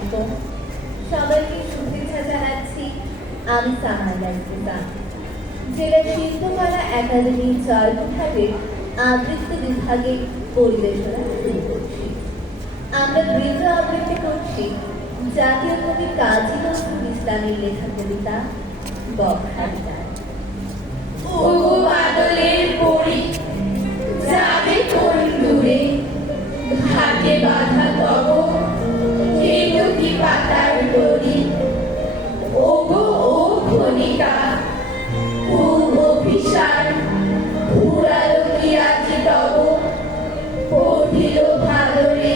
থাকিব। সবাইকে শুভেচ্ছা জানাচ্ছি। আমি সাহানা ইসলাম, জেলা শিল্পকলা একাডেমির জয়পুরহাটের আবৃত্তি বিভাগে পরিবেশনা শুরু করছি। আমরা বৃন্দ আবৃত্তি করছি জাতীয় কবি কাজী নজরুল ইসলামের লেখা কবিতা বকখালি গান। ওগো বাদলের পরি যাবে কোন দূরে, ঘাটে বাঁধা তব কেতকী পাতার দড়ি। ওগো ও খনিকা পূর্ব অভিসার, ফুরালো কি আজ তব পঠিল ভাদরে,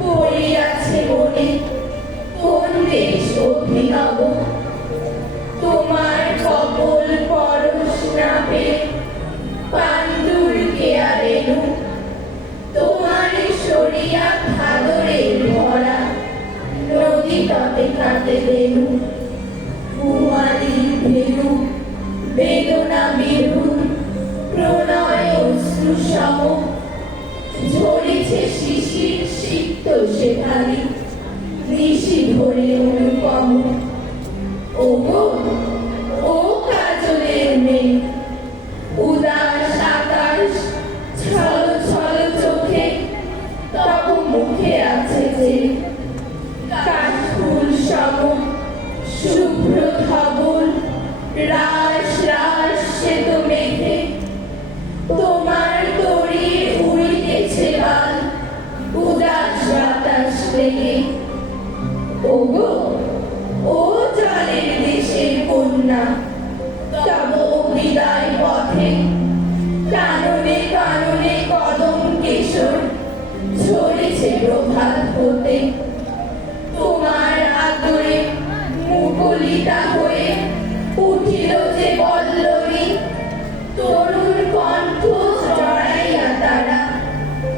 পড়িয়াছে মনে কোন দেশ অভিনব। তোমার কপল পরশ না পেয়ে পাণ্ডুর কেয়া রেণু, তোমার সরিয়া ভাদরে ভরা নদী তটে কাটে রেণু। কুমারী ভেনু বেদনা বিরুন প্রণয় অশ্রু সম, ঝরেছে শিশির সিক্ত সেখানে নিশি ভরে অনুপম। ওগো ও কাজলের মেয়ে, উদাস আকাশ ছল ছল চোখে তব মুখে আছে যে কাঠফুল সম শুভ্র ধবল রাস রাস শ্বেত মেঘে। তোমার তরি উড়িতেছে বাল উদাস বাতাস লেগে। ওগো ও জলের দেশের কন্যা, তব বিদায় পথে কাননে কাননে কদম কেশর ঝরেছে প্রভাত হতে। তোমার আদরে মুকুলিতা হয়ে উঠিল যে পল্লবী, তরুণ কণ্ঠ জড়াইয়া তারা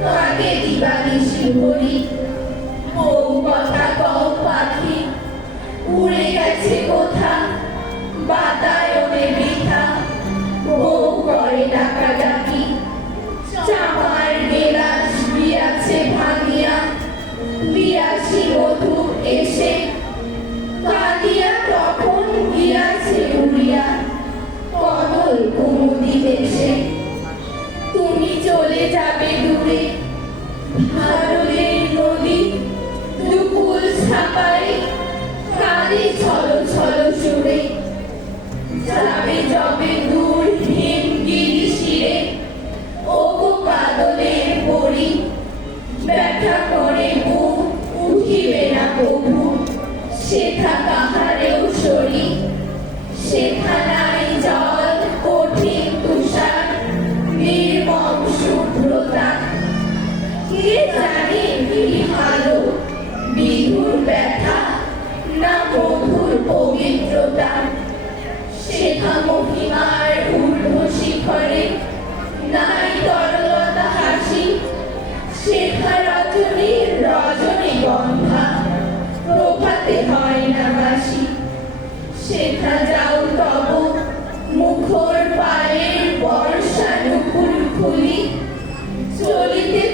কাকে দিবানিশি ভরি। বউ কথা কও পাখি উড়ে গেছে কোথা, বাতায়নে বৃথা বউ করে ডাকাডাকি। চামার গেলাস বিয়াছে ভাঙিয়া, বিয়াসী মধু এসে কাঁদিয়া তখন গিয়াছে উড়িয়া কদল কুমুদি দেশে। তুমি চলে যাবে দূরে ভাদরের নদী, দুকুল ছাপায় কাঁদে ছল ছল সুরে। যাবে যবে দূর হিমগিরি শিরে, ওগো বাদলের পরি ব্যথা করে বুক উঠিবে না কভু। সেথা কাহারেও সরি, সেথা নাই জল কঠিন তুষার নির্মম শুভ্রতা। কে জানে কি ভালো বিধুর ব্যথা না মধুর পবিত্রতা। সেথা মহিমার ঊর্ধ্ব শিখরে নাই তরলতা হাসি। সেথা রজনীর রজনী গন্ধা প্রভাতে হয় না বাসি। সেথা যাও তব মুখর পায়ের বর্ষা নুপুর খুলি, চলিতে